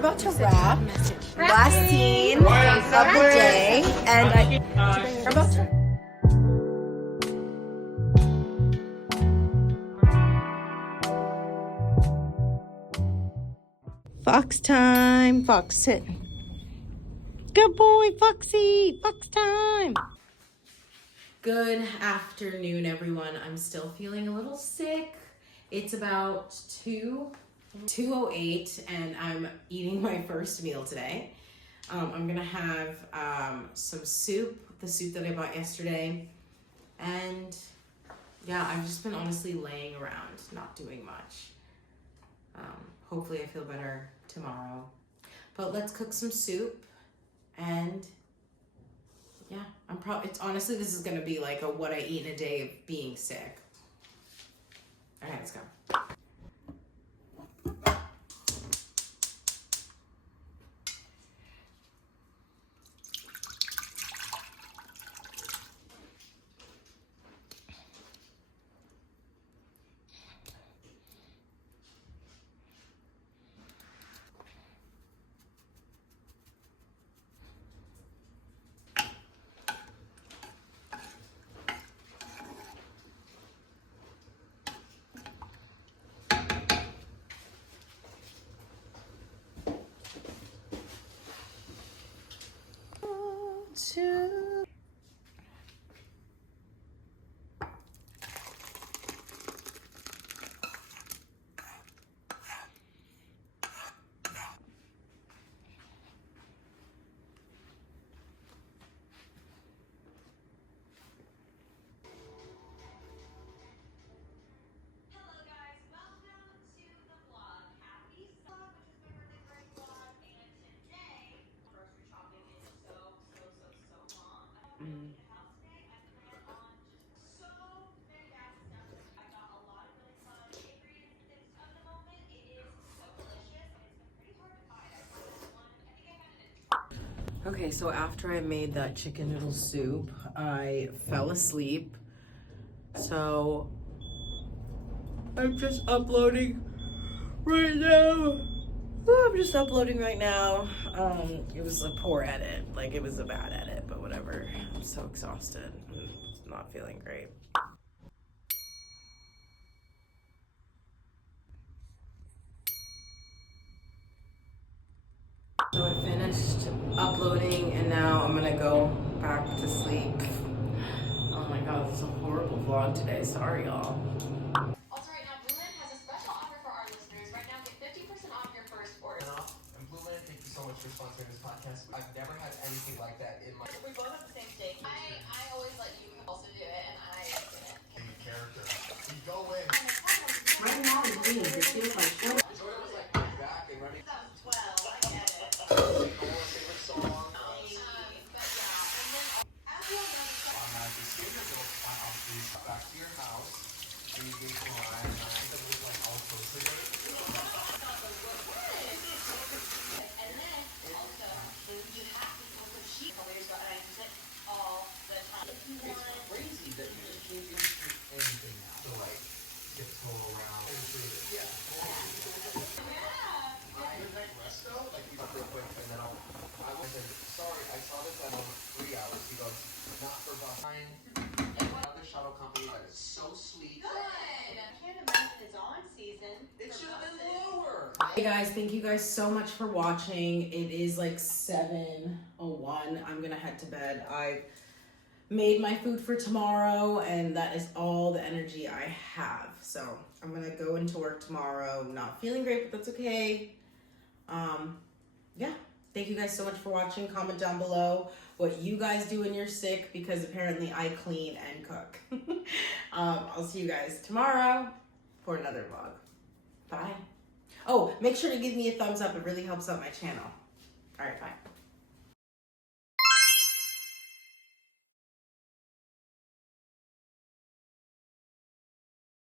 about to wrap. Last scene of the day, and we're about to. Fox time. Fox, sit. Good boy, Foxy. Fox time. Good afternoon, everyone. I'm still feeling a little sick. It's about 2:08, and I'm eating my first meal today. I'm gonna have some soup, the soup that I bought yesterday, and yeah, I've just been honestly laying around, not doing much. Hopefully I feel better tomorrow. But let's cook some soup, and yeah, it's honestly, this is gonna be like a what I eat in a day of being sick. Okay, let's go. Okay, so after I made that chicken noodle soup, I fell asleep. So I'm just uploading right now. I'm just uploading right now. It was a poor edit. Like, it was a bad edit, but whatever. I'm so exhausted. I'm not feeling great. So I finished uploading, and now I'm gonna go back to sleep. Oh my god, this is a horrible vlog today. Sorry, y'all. Also, right now, Blue Land has a special offer for our listeners. Right now, get 50% off your first order. And Blue Land, thank you so much for sponsoring this podcast. I've never had anything like that in my. We both have the same steak. I always let you also do it, and I didn't. Character. You go in. Right now, it's green. It feels like short. Jordan was like back and running. 2012, I get it. Favorite song. But yeah, and then as we all know, Automatically save your bill obviously back to your house. And you gave to Ryan and I think it was like all close together. and then also you have to put the sheet away so I use it all the time. If you It's want. crazy that you just can't even do anything now. To like tiptoe around. Yeah. Midnight resto, like you got real quick, and then I was like, sorry, I saw this at 3 hours. He goes, not for behind. Another shuttle company that is so sweet. Good. I can't imagine it's on season. It should have been lower. Hey guys, thank you guys so much for watching. It is like 7:01. I'm gonna head to bed. I made my food for tomorrow, and that is all the energy I have. So I'm gonna go into work tomorrow. Not feeling great, but that's okay. Yeah, thank you guys so much for watching. Comment down below what you guys do when you're sick, because apparently I clean and cook. I'll see you guys tomorrow for another vlog. Bye. Oh, make sure to give me a thumbs up. It really helps out my channel. All right, bye.